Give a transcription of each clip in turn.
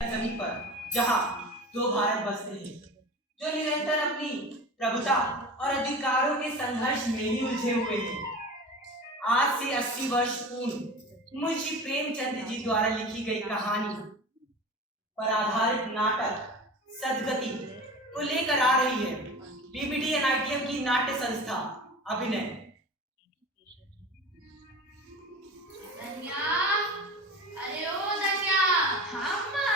जमीन पर जहां दो भारत बसते हैं, जो निरंतर अपनी प्रभुता और अधिकारों के संघर्ष में ही उलझे हुए हैं। आज से 80 वर्ष पूर्व मुंशी प्रेमचंद जी द्वारा लिखी गई कहानी पर आधारित नाटक सदगति को लेकर आ रही है बीबीडी एनआईटीएम की नाट्य संस्था अभिनय। अरे ओ धनिया, हाँ अम्मा,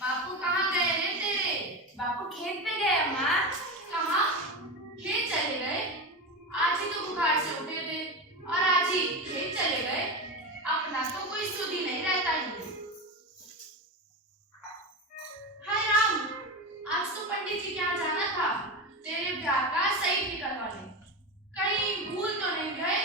बापू कहाँ गए रे तेरे? बापू खेत पे गए अम्मा। कहाँ? खेत चले गए? आज ही तो बुखार से उठे थे और आज ही खेत चले गए। अपना तो कोई सुधी नहीं रहता ही। हाय राम, आज तो पंडित जी के यहाँ जाना था तेरे ब्याह का सही निकलवाने। कहीं भूल तो नहीं गए?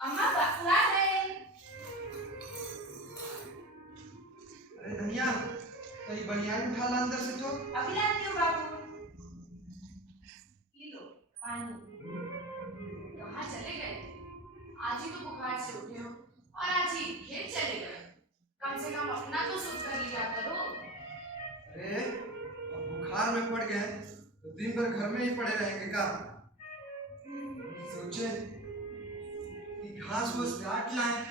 अम्मा बापू आ गए। अरे धनिया, तेरी बनियान उठा ला अंदर से तो। अभी लाती हूँ बापू। ये लो पानी। कहाँ चले गए? आज ही तो बुखार से उठे हो और आज ही खेत चले गए। कम से कम अपना तो सुध कर लिया करो। अरे अब बुखार में पड़ गए तो दिन भर घर में ही पड़े रहेंगे का? सोचे कि घास फूस काट लाएं।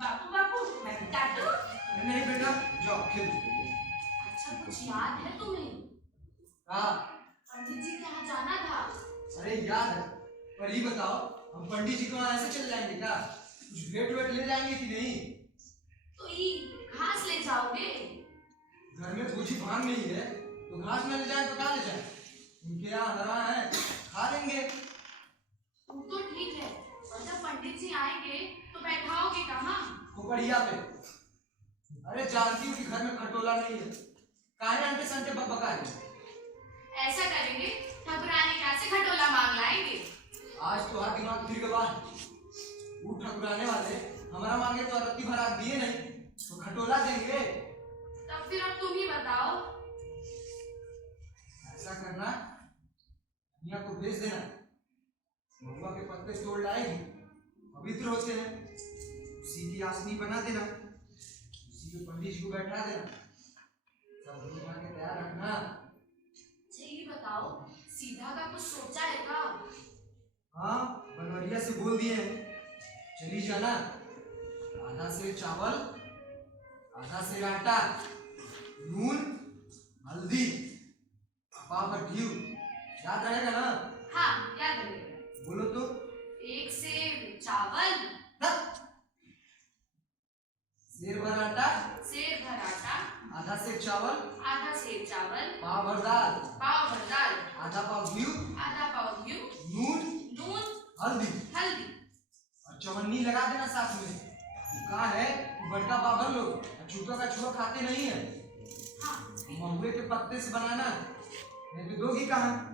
बापू बापू मैं भी काटूं? नहीं बेटा, जाओ खेल। अच्छा कुछ याद है तुम्हें? हाँ। पंडित जी के यहाँ जाना था। अरे याद है, पर ये बताओ हम पंडित जी को वहाँ ऐसे चल जाएंगे क्या? कुछ भेंट वेट ले जाएंगे कि नहीं? तो ये घास ले जाओगे? घर में पूछी भान नहीं है तो घास में ले जाए तो कहाँ ले जाए? उनके यहाँ हरा है, खा लेंगे। वो तो ठीक है, और जब पंडित जी आएंगे तो बैठाओगे कहाँ? खोपड़िया पे। अरे जानती हूँ कि घर में खटोला नहीं है, काहे अंटे संटे बकबका है। ऐसा करेंगे, ठकुरानी क्या से खटोला मांग लाएंगे। आज तो हर दिमाग फिर गवा है। वो ठकुराने वाले हमारा मांगे तो रत्ती भरा दिए नहीं तो खटोला देंगे। तब फिर अब तुम ही बताओ। ऐसा करना, दुनिया को भेज देना, महुआ के पत्ते तोड़ लाएगी, पवित्र होते हैं, उसी की आसनी बना देना, उसी के पंडित जी को बैठा देना, सब लोग के तैयार रखना। ये बताओ, सीधा का कुछ सोचा है का? हाँ, बनवरिया से बोल दिए हैं, चली जाना। आधा से चावल, आधा से आटा, नून, हल्दी, पापड़, घी, याद रहेगा ना? हाँ याद रहेगा। बोलो तो। एक सेर चावल, सेर भर आटा, सेर भर आटा, आधा सेर चावल, आधा सेर चावल, पाव भर दाल, पाव भर दाल, आधा पाव घी, आधा पाव घी, नून, नून, हल्दी, हल्दी और चवन्नी लगा देना साथ में। कहा है बड़का बाबर लोग छुपा का छुआ खाते नहीं है। हाँ। महुए के पत्ते से बनाना, नहीं तो दोगी कहाँ?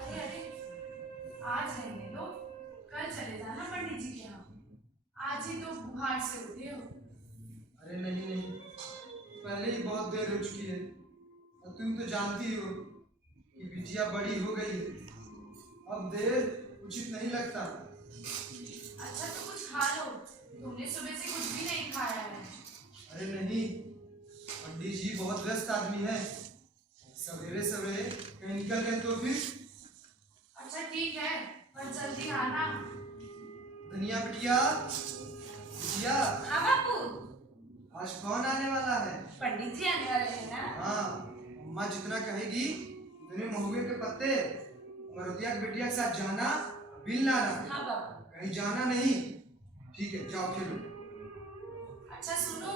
अरे अरे, आज रहने दो, कल चले जाना पंडित जी के यहाँ। आज ही तो बुखार से उठे हो। अरे नहीं नहीं, पहले ही बहुत देर हो चुकी है और तुम तो जानती हो कि बिटिया बड़ी हो गई है, अब देर उचित नहीं लगता। अच्छा तो कुछ खा लो, तुमने सुबह से कुछ भी नहीं खाया है। अरे नहीं, पंडित जी बहुत व्यस्त आदमी है, सवेरे सवेरे कहीं निकल गए तो फिर। अच्छा ठीक है, पर जल्दी आना। धनिया बिटिया, बिटिया। हाँ बापू। आज कौन आने वाला है? पंडित जी आने वाले हैं ना? हाँ, अम्मा जितना कहेगी उतने महुए के पत्ते मरुतिया की बिटिया के साथ जाना, बिल लाना। हाँ बापू। कहीं जाना नहीं। ठीक है, जाओ खेलो। अच्छा सुनो,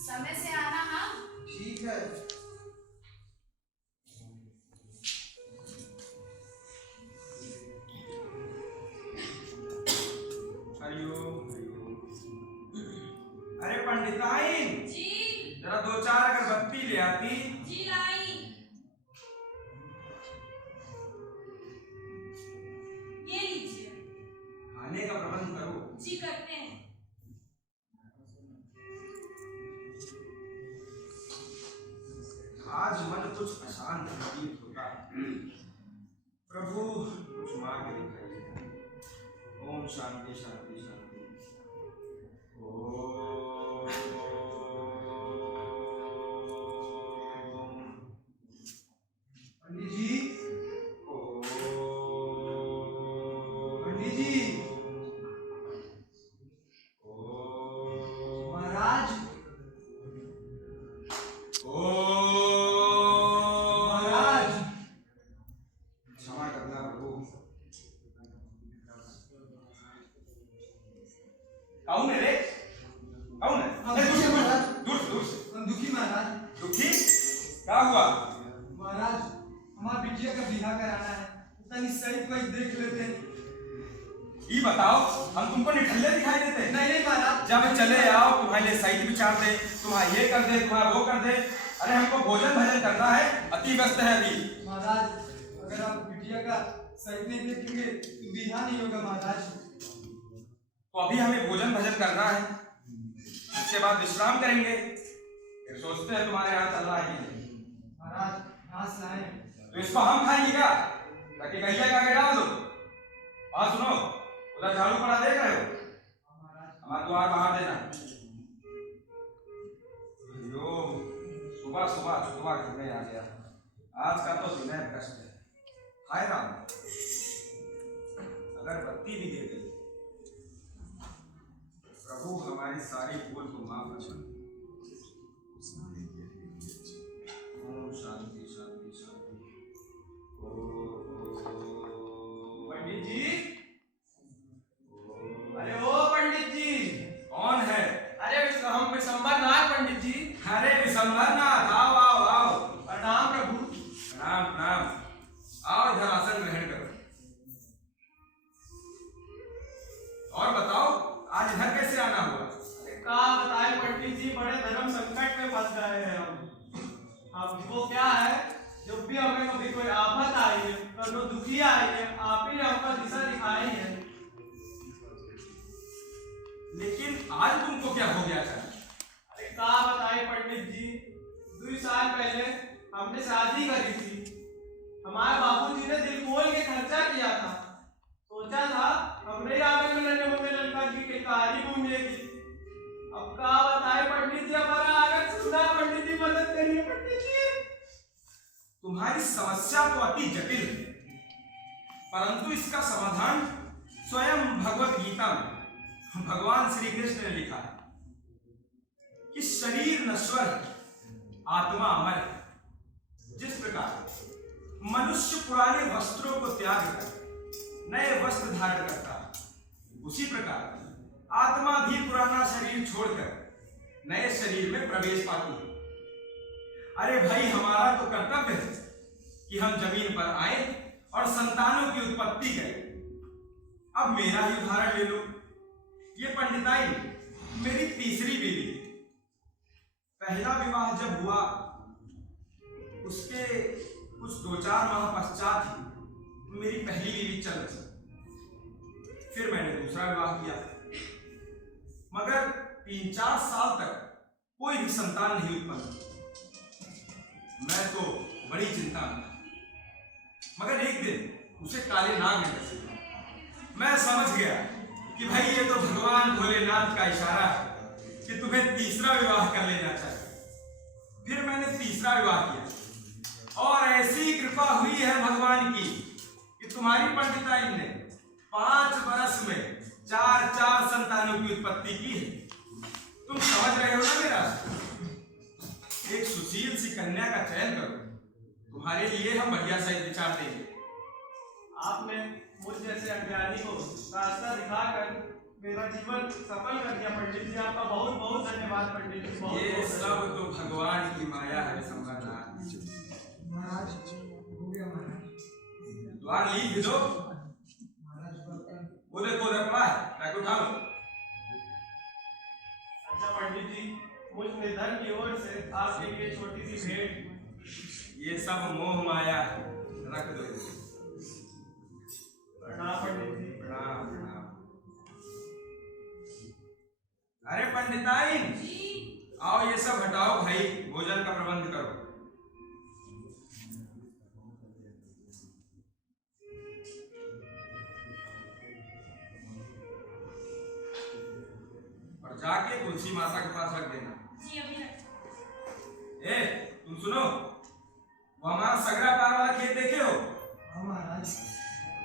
समय से आना। हाँ ठीक है। अरे पंडिताइन जी। जरा दो चार अगरबत्ती ले आती। जी लाई। ये लीजिए। खाने का प्रबंध करो। जी करते हैं। आज मन कुछ अशांत प्रतीत होता है। प्रभु कुछ मांग दिखाइए। ओम शांति शांति शांति। ओम पंडित जी, पंडित जी, महाराज, महाराज, क्षमा करना प्रभु। कौन है रे? कौन है? हम दुखी हैं महाराज, दूर से। हम दुखी महाराज। दुखी? क्या हुआ? महाराज, हमारा बिटिया का बिहार कराना है, तनी सही कोई देख लेते हैं। ये बताओ, हम तुमको निठल्ले दिखाई देते हैं? नहीं नहीं महाराज, जब चले आओ तुम्हारे लिए सही विचार दे, तुम्हारा ये कर दे, तुम्हारा वो कर दे। अरे हमको भोजन भजन करना है, अति व्यस्त है अभी। महाराज, अगर आप बिटिया का सही नहीं देखेंगे तो बिहार नहीं होगा महाराज। तो अभी हमें भोजन भजन करना है, उसके बाद विश्राम करेंगे, फिर सोचते हैं तुम्हारे यहाँ चलना है कि नहीं। महाराज, घास लाए। तो इसको हम खाएंगे क्या? ताकि गैया का आगे डाल दो। और सुनो, उधर झाड़ू पड़ा देख रहे हो? हमारा द्वार बाहर देना। यो सुबह सुबह सुबह करने आ गया। आज का तो दिन है कष्ट है। हाय राम, अगर बत्ती भी दे गई, प्रभु हमारी सारी भूल को माफ कर। ओम शांति शांति शांति। पंडित जी, अरे ओ पंडित जी, कौन है? अरे हम विशंबरनाथ पंडित जी। अरे विशंबरनाथ, आओ आओ आओ। प्रणाम प्रभु। प्रणाम प्रणाम। आओ इधर आसन ग्रहण करो। और बताओ, आज इधर कैसे आना हुआ? क्या बताए पंडित जी, बड़े धर्म संकट में फंस गए हैं हम। हमको क्या है, जब भी हमें कभी कोई आफत आई है, कभी दुखी आई है, आप ही ने हमको दिशा दिखाई है। लेकिन आज तुमको क्या हो गया था? अरे क्या बताए पंडित जी, 2 साल पहले हमने शादी करी थी। हमारे बाबूजी ने दिल खोल के खर्चा किया था। सोचा था हमने आगे में लड़ने होते लड़का की किलकारी घूमेगी। अब क्या बताए पंडित जी, हमारा आगे सुना। पंडित जी मदद करिए पंडित जी। तुम्हारी समस्या तो अति जटिल है, परंतु इसका समाधान स्वयं भगवत गीता में भगवान श्री कृष्ण ने लिखा है कि शरीर नश्वर है, आत्मा अमर है। जिस प्रकार मनुष्य पुराने वस्त्रों को त्याग कर नए वस्त्र धारण करता है, उसी प्रकार आत्मा भी पुराना शरीर छोड़कर नए शरीर में प्रवेश पाती है। अरे भाई, हमारा तो कर्तव्य है कि हम जमीन पर आए और संतानों की उत्पत्ति करें। अब मेरा ही उदाहरण ले लो। ये पंडिताई मेरी तीसरी बीवी थी। पहला विवाह जब हुआ, उसके कुछ 2-4 माह पश्चात ही मेरी पहली बीवी चल बसी। फिर मैंने दूसरा विवाह किया, मगर 3-4 साल तक कोई भी संतान नहीं उत्पन्न। मैं तो बड़ी चिंता में था, मगर एक दिन उसे काले नाग ने डसा। मैं समझ गया कि भाई ये तो भगवान भोलेनाथ का इशारा है कि तुम्हें तीसरा विवाह कर लेना चाहिए। फिर मैंने तीसरा विवाह किया और ऐसी कृपा हुई है भगवान की कि तुम्हारी पंडिताई ने 5 वर्ष में 4 संतानों की उत्पत्ति की है। तुम समझ रहे हो ना मेरा? एक सुशील सी कन्या का चयन करो, तुम्हारे लिए हम बढ़िया सही विचार देंगे। आपने मुझ जैसे अज्ञानी को रास्ता दिखाकर मेरा जीवन सफल कर दिया पंडित जी। आपका बहुत बहुत धन्यवाद पंडित जी। ये सब तो भगवान की माया है विशंबरनाथ। महाराज, हो गया महाराज। द्वार लीक भी दो। महाराज, वो देखो उधर पड़ा है, जाके उठा लो। अच्छा पंडित जी, मुझ निर्धन की ओर से आपके लिए छोटी सी भेंट। ये सब मोह माया है, रख दो इसे। प्रणाम पंडित जी। प्रणाम प्रणाम। अरे पंडिताइन, आओ ये सब हटाओ भाई, भोजन का प्रबंध करो। तुलसी माता के पास रख देना। जी अभी रख। ए तुम सुनो, वो हमारा सगरा पार वाला खेत देखे हो? हाँ महाराज।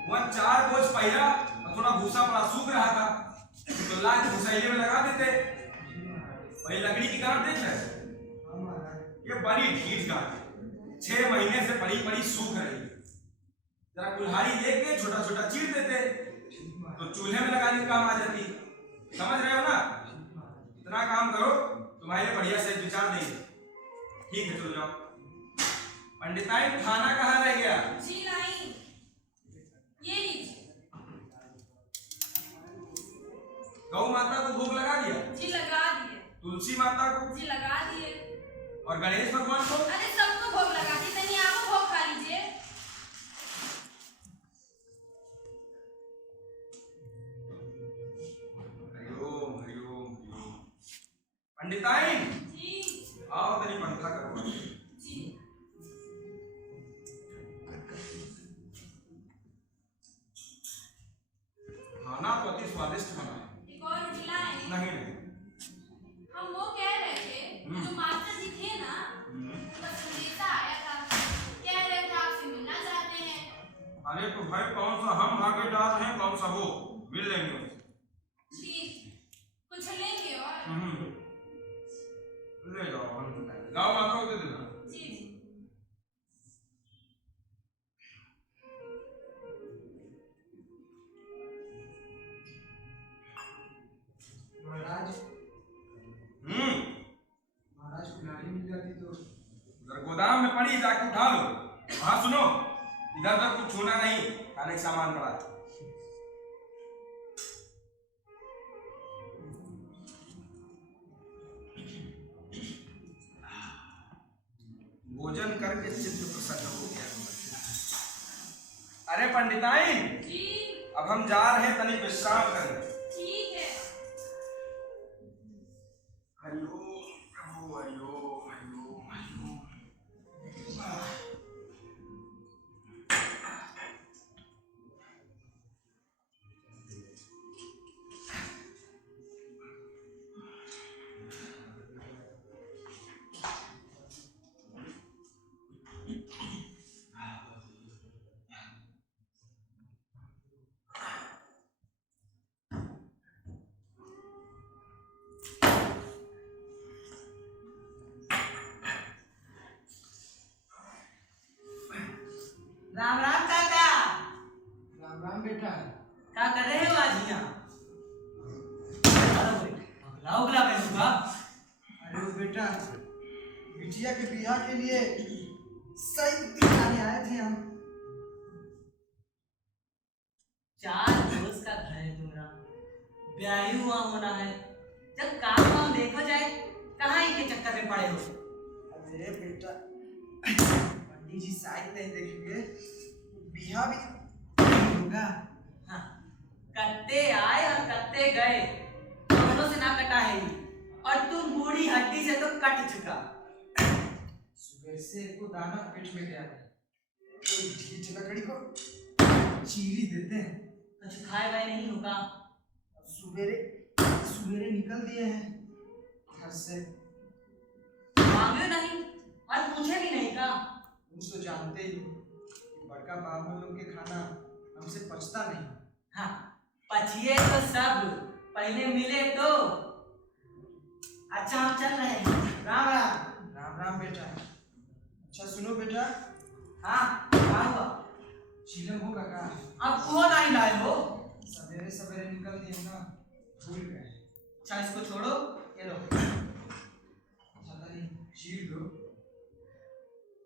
वहाँ 4 बोझ पहिरा और थोड़ा भूसा पड़ा सूख रहा था, तो ला के भूसाइले में लगा देते। वही लकड़ी की गांठ देख रहे? हाँ महाराज। ये बड़ी ढीठ गांठ है, 6 महीने से पड़ी पड़ी सूख रही। जरा कुल्हाड़ी लेके छोटा छोटा चीर देते तो चूल्हे में लगाने का काम आ जाती। समझ रहे हो ना? इतना काम करो, तुम्हारे लिए बढ़िया से विचार देंगे। ठीक है, चलो जाओ। पंडिताई खाना कहाँ रह गया? जी नहीं, ये लीजिए। गौ माता को भोग लगा दिया? जी लगा दिए। तुलसी माता को? जी लगा दिए। और गणेश भगवान को? अरे सबको भोग लगा दी, तनी आप भोग खा लीजिए। हरिओम हरिओम हरिओम। पंडिताई जी आओ, तनी पंखा करवा। जी खाना तो अति स्वादिष्ट बना है। एक और रोटी लाएं? नहीं नहीं। हम वो कह रहे थे, जो मास्टर जी थे ना, उनका संदेशा आया था, कह रहे थे आपसे मिलना चाहते हैं। अरे तो भाई कौन सा हम भागीदार हैं, कौन सा वो, मिल लेंगे। ठीक, कुछ लेंगे और? ले जाओ, गाँव माता को दे देना। जी जी महाराज। महाराज कुल्हाड़ी मिल जाती तो। उधर गोदाम में पड़ी, जाके उठा लो। हाँ सुनो, इधर उधर कुछ छूना नहीं, खाने का सामान पड़ा है। भोजन करके चित्त प्रसन्न हो गया। अरे पंडिताई, जी अब हम जा रहे हैं तनिक विश्राम करने। ठीक है। हरिओम प्रभु, हरिओम हरिओम हरिओम। राम राम काका। राम राम बेटा। क्या कर रहे हो आज यहाँ? अगला उगला होगा। अरे वो बेटा, बिटिया के बियाह के लिए सही दिखाने आए थे हम। 4 दोस्त का घर है तुम्हारा, ब्याही हुआ होना है। जब काम वाम देखो जाए, कहाँ इनके चक्कर में पड़े हो? अरे बेटा, पंडित जी शायद नहीं देखेंगे, बियाह भी नहीं होगा। हाँ, कत्ते आए और कत्ते गए, दोनों से ना कटा है ये। और तुम बूढ़ी हड्डी से तो कट चुका। सुबह से को दाना पेट में गया, कोई ढीठ लकड़ी को चीरी देते हैं। कुछ खाए वाए नहीं होगा? सुबेरे सुबेरे निकल दिए हैं घर से। मांगे नहीं और पूछे भी नहीं का? तुम तो जानते ही हो कि बड़का बाबू लोग के खाना हमसे पचता नहीं। हाँ, पछिए तो सब, पहले मिले तो। अच्छा हम चल रहे हैं। राम राम। राम राम बेटा। अच्छा सुनो बेटा, हाँ क्या हुआ? चीलम होगा का? अब वो नहीं लाए हो? सवेरे सवेरे निकल दिए ना, भूल गए। अच्छा इसको छोड़ो, ये लो। छतरी चीर दो।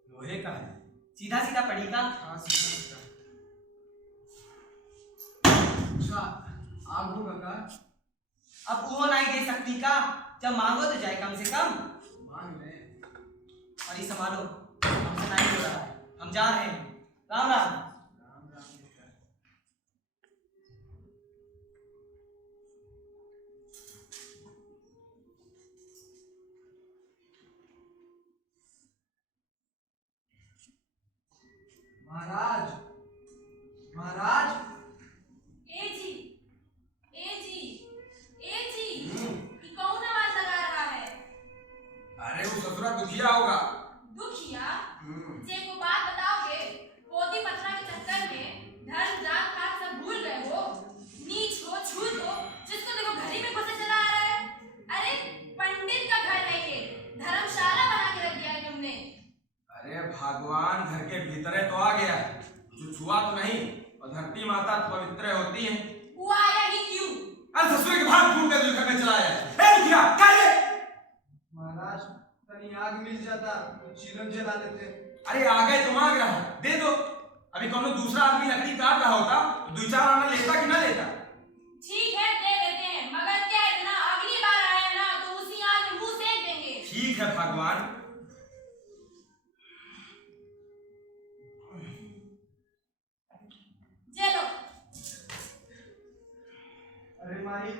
लोहे का है, सीधा सीधा पड़ी का। हाँ सीधा। अच्छा आग होगा का? अब वो नहीं दे सकती का? जब मांगो तो जाए कम से कम। मांग ले। और ये संभालो, हमसे नहीं हो रहा है, हम जा रहे हैं। राम राम। राम राम बेटा। महाराज, महाराज। ए जी, ए जी, ए जी, ये कौन आवाज दूसरा दुखिया होगा। दुखिया? जे को बात बताओगे, पोती पत्रा के चक्कर में धर्म जात पात सब भूल गए हो, नीच हो, छूत हो, जिसको देखो घर ही में घुसे चला आ रहा है। अरे पंडित का घर है ये, धर्मशाला बना के रख दिया है तुमने। अरे भगवान घर के भीतरे तो आ गया है, जो छुआ तो नहीं, और धरती माता तो पवित्र होती है। वो आया ही क्यों? अरे ससुर के भाग फूट के दिल करने चला आया। ए दुखिया क्या ये? महाराज तनी आग मिल जाता तो चिलम जला देते। अरे आ गए तो मांग रहा है, दे दो। अभी कौन दूसरा आदमी लकड़ी काट रहा होता तो 2-4 आना लेता कि ना लेता। ठीक है दे देते हैं, मगर क्या इतना अगली बार आया ना तो उसी आग में मुंह सेक देंगे। ठीक है भगवान। चलो। अरे माई,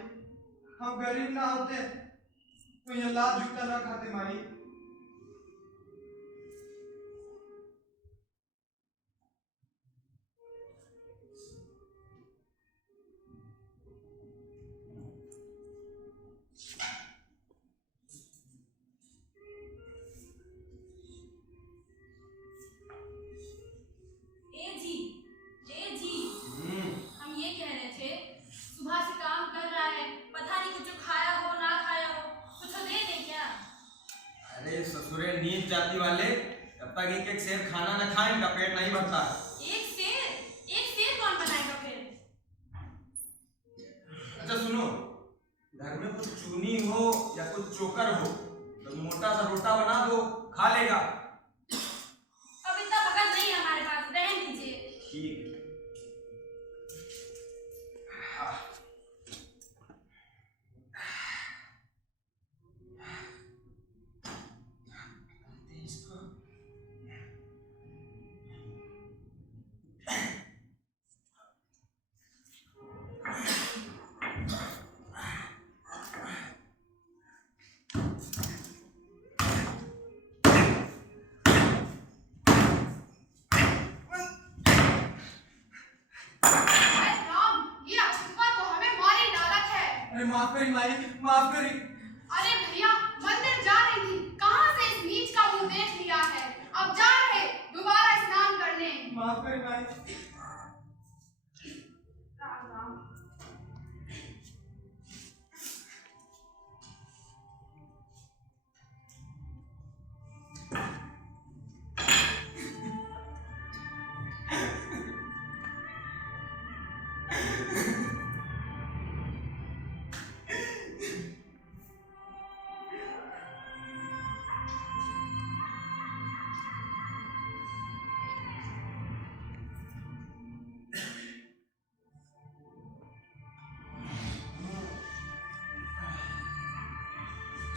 हम गरीब ना होते तो ये लात जूता ना खाते माई। ए जी, हम ये कह रहे थे, सुबह से काम कर रहा है, पता नहीं कुछ खाया हो ना खाया हो, कुछ दे दे क्या? अरे ससुरे नीच जाति वाले, जब तक एक शेर खाना न खाए इनका पेट नहीं भरता। एक शेर कौन बनाएगा फिर? अच्छा सुनो, घर में कुछ चूनी हो या कुछ चोकर हो तो मोटा सा रोटा बना दो, खा लेगा। अब इतना वक्त नहीं है हमारे पास, रहने दीजिए। ठीक है। माफ करी माई, माफ करी। अरे भैया, मंदिर जा रही थी, कहाँ से इस नीच का मुंह देख लिया है, अब जा रहे दोबारा स्नान करने। माफ करी माई। राम राम।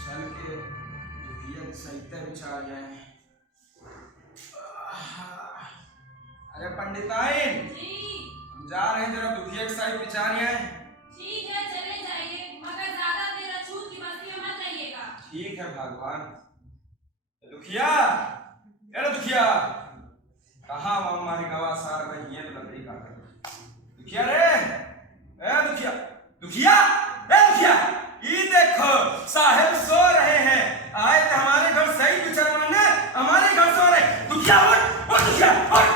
चल के दुखिया सहित विचार जाए। अरे पंडिताइन, जी हम जा रहे हैं, जरा दुखिया के साथ विचार आए। ठीक है चले जाइए, मगर ज्यादा देर अछूत की बस्ती में मत रहिएगा। ठीक है भगवान। दुखिया, अरे दुखिया, कहाँ हमारे गवा सार भाई ये तो लकड़ी काट। दुखिया रे, ए दुखिया, दुखिया, ए दुखिया, ये देखो साहेब सो रहे हैं, आए थे हमारे घर सही विचारवाने, हमारे घर सो रहे। दुखिया उठ दुखिया उठ,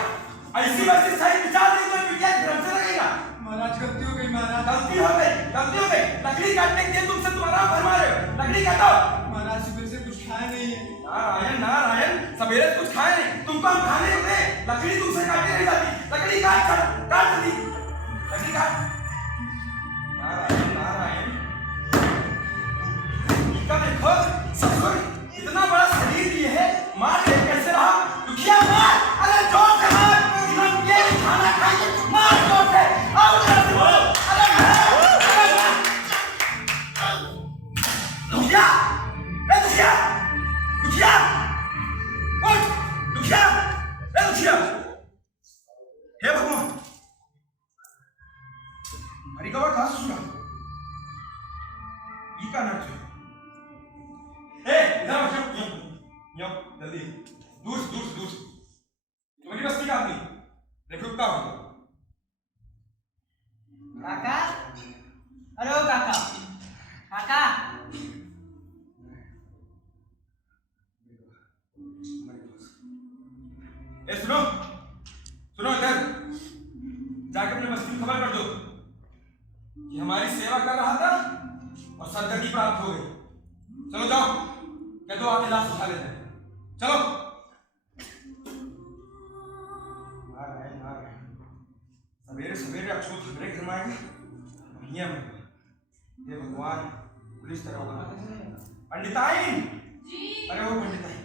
ऐसी वैसी सही विचार नहीं तो बिटिया घर से लगेगा। महाराज गलती हो गई महाराज। गलती हो गई, गलती हो गई। लकड़ी काटने के लिए तुमसे तुम्हारा फरमा रहे हो, लकड़ी काटो। महाराज सुबह से कुछ खाया नहीं है। नारायण नारायण, सवेरे कुछ खाए नहीं, तुमको हम खाने दे, लकड़ी तुमसे काटे नहीं जाती, लकड़ी काट दी, लकड़ी काट। नारायण नारायण, इसका देखो ससुर इतना बड़ा शरीर लिए है, मार के कैसे रहा? दुखिया मार, अरे जोर से मार, इधर ये खाना खाइए, मार जोर से, आओ जोर से बोलो, अरे दुखिया, ए दुखिया, दुखिया, उठ, दुखिया, ए दुखिया, हे भगवान, हमारी खबर कहाँ से सुना? ये क्या नाटक है? इधर बच्चों, यो जल्दी, दूर से, तुम्हारी बस्ती का आदमी, देखो क्या होगा। काका, अरे ओ काका, काका, ए सुनो सुनो इधर जाके अपने बस्ती में खबर कर दो कि हमारी सेवा कर रहा था और सदगति प्राप्त हो गई। चलो जाओ, कह दो आके लाश उठा लेते हैं। चलो। सवेरे सवेरे अछूत हमरे घर में आएगा, भैया में हे भगवान, पुलिस तरह होगा। पंडिताइन जी अरे वो पंडिताइन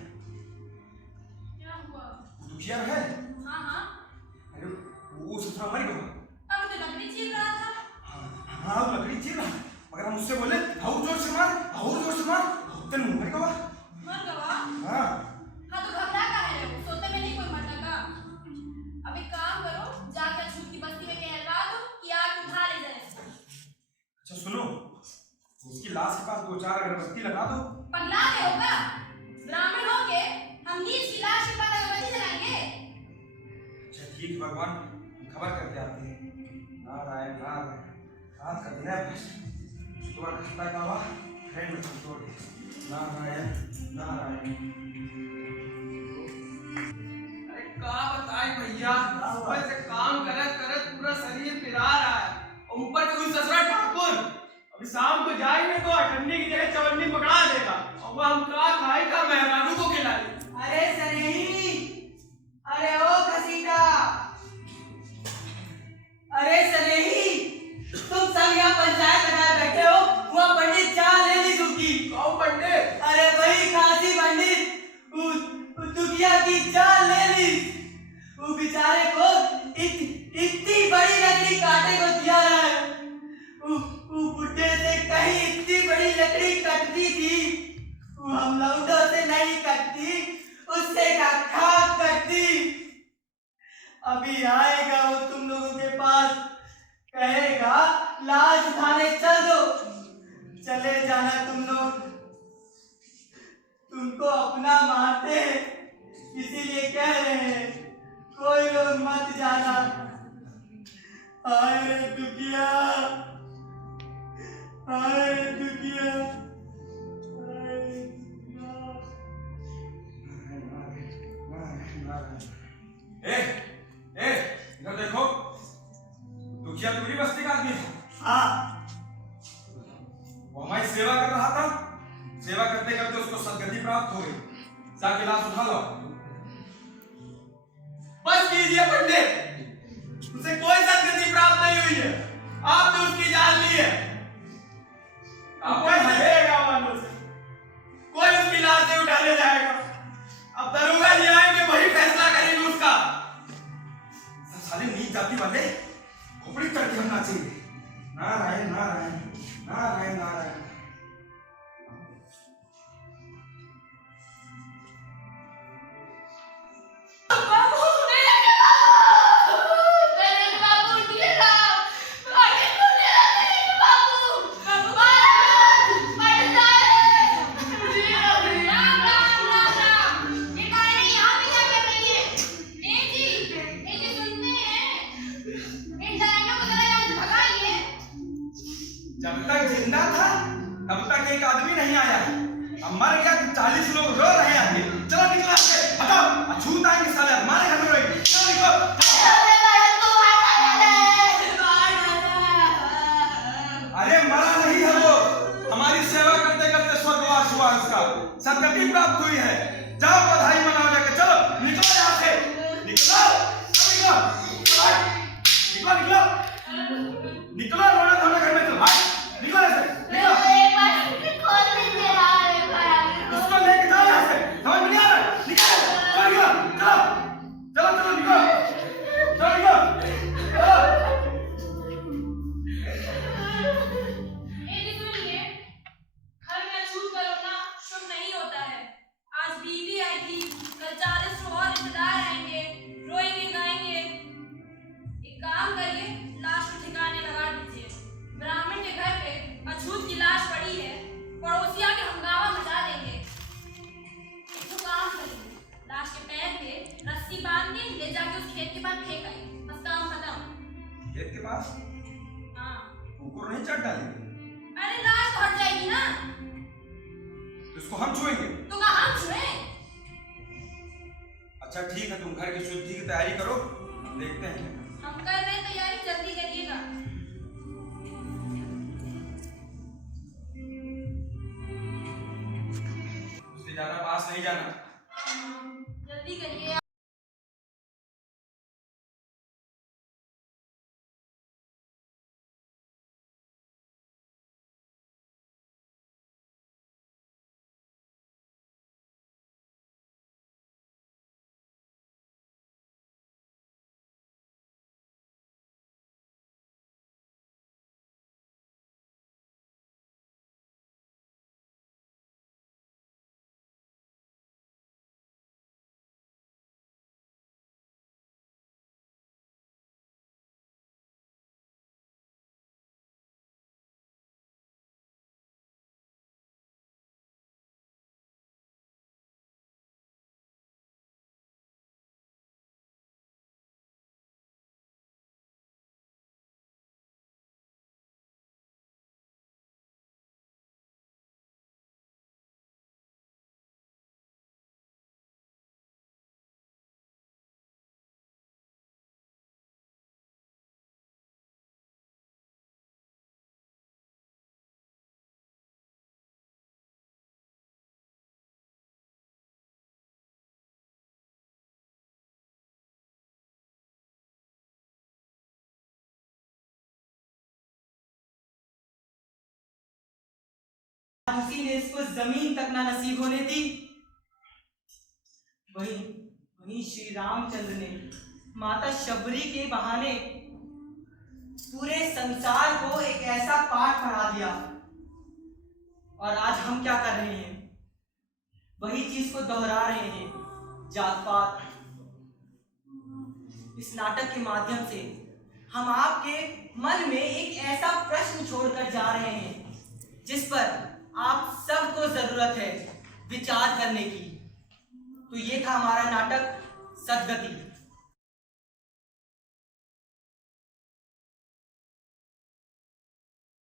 क्या हुआ? दुखिया है। हाँ हाँ अरे वो ससुरा मर गया। अभी तो लकड़ी छील रहा था। हाँ वो लकड़ी चीर रहा, मगर हम उससे बोले और जोर से मार, और जोर से मार, तेरे मुंह मर गया। मर गवा? हाँ हाँ तो घबरा का है रे? सोते में नहीं कोई मरने का। अब एक काम करो, जाकर अछूत की बस्ती में कहलवा दो कि आग उठा ले जाए। अच्छा सुनो, उसकी लाश के पास 2-4 अगरबत्ती लगा दो। पगला गए हो क्या? ब्राह्मण हो के हम नीच की लाश के पास अगरबत्ती जलाएंगे? अच्छा ठीक है भगवान, खबर करके आते हैं। नारायण नारायण, रात का दिन है, सुबह खस्ता का हुआ ट्रेन में तोड़ दे। नारायण नारायण। अरे का बताए भैया, सुबह से काम करत करत पूरा शरीर पिरा रहा है और ऊपर से कोई ससुरा ठाकुर। अभी शाम को जाएंगे तो अठन्नी की जगह चवन्नी पकड़ा देगा और वो हम का खाएगा, मेहरानू को खिलाए। अरे सनेही, अरे ओ घसीटा, अरे सनेही, तुम सब यहाँ पंचायत लगाए बैठे हो, वहाँ पंडित चाय ले ली तुमकी। कौन पंडित? अरे वही काशी पंडित, दुखिया की चाय ले ली। वो बेचारे को इतनी बड़ी लकड़ी काटे को दिया है। वो बुड्ढे से कहीं इतनी बड़ी लकड़ी कटती थी, वो हम लौटों से नहीं कटती, उससे का खाक कटती। अभी आएगा वो तुम लोगों के पास, कहेगा लाश उठाने चल दो, चले जाना तुम लोग। तुमको अपना मानते हैं इसीलिए कह रहे हैं, कोई लोग मत जाना। हाय दुखिया, हाय दुखिया, हाय दुखिया। इधर देखो, दुखिया तुम्हारी बस्ती का आदमी था। हाँ, वो हमारी सेवा कर रहा था, सेवा करते करते उसको सदगति प्राप्त हो गई। जाके लाश उठा लो। बस कीजिए पंडित, उसे कोई सदगति प्राप्त नहीं हुई है, आपने उसकी जान ली है। कैसे देगा मानो से? कोई उसकी लाश नहीं उठाने जाएगा। अब दरोगा जी आएंगे, वही फैसला करेंगे उसका। साले नीच जाति वाले खोपड़ी चढ़ के हमना चाहिए। नारायण नारायण नारायण नारायण। जब तक जिंदा था तब तक एक आदमी नहीं आया, अब मर गया तो 40 लोग रो रहे हैं आगे। चलो निकलो से, हटाओ, अछूत आएंगे साले, हमारे घर में रोएंगे। चलो निकलो। अरे मरा नहीं है वो, हमारी सेवा करते करते स्वर्गवास हुआ उसका, सदगति प्राप्त हुई है। जाओ बधाई मनाओ जाके। चलो निकलो यहाँ से, निकलो निकलो निकलो निकलो निकलो, रोना धोना घर में। चलो निकलो ऐसे, निकलो। उसको लेके जाओ यहाँ से, समझ में नहीं आ रहा? निकलो, चलो निकलो, चलो चलो चलो निकलो, चलो निकलो, चलो। घर में छूट कर रोना शुभ नहीं होता है। आज बीवी आई थी, कल 40 और रिश्तेदार आएंगे, रोएंगे गाएंगे। एक काम करिए, लाश को ठिकाने लगा दीजिए। ब्राह्मण के घर पे अछूत की लाश पड़ी है, पड़ोसी आके हंगामा मचा देंगे। एक तो काम करिए, लाश के पैर पे रस्सी बांध के ले जाके उस खेत के पास फेंक आइए, बस काम खत्म। खेत के पास हाँ, कुकुर नहीं चढ़ डालेंगे? अरे लाश तो हट जाएगी ना, तो इसको हम छुएंगे? तो कहाँ हम छुए? अच्छा अच्छा ठीक है, तुम घर की शुद्धि की तैयारी करो, देखते हैं। हम कर रहे हैं तैयारी, जल्दी करिएगा। उससे ज्यादा पास नहीं जाना। जल्दी करिए। किसी ने इसको जमीन तक ना नसीब होने दी। वहीं वहीं श्री रामचंद्र ने माता शबरी के बहाने पूरे संसार को एक ऐसा पाठ पढ़ा दिया। और आज हम क्या कर रहे हैं? वही चीज को दोहरा रहे हैं, जात पात। इस नाटक के माध्यम से हम आपके मन में एक ऐसा प्रश्न छोड़कर जा रहे हैं जिस पर आप सबको जरूरत है विचार करने की। तो ये था हमारा नाटक सदगति।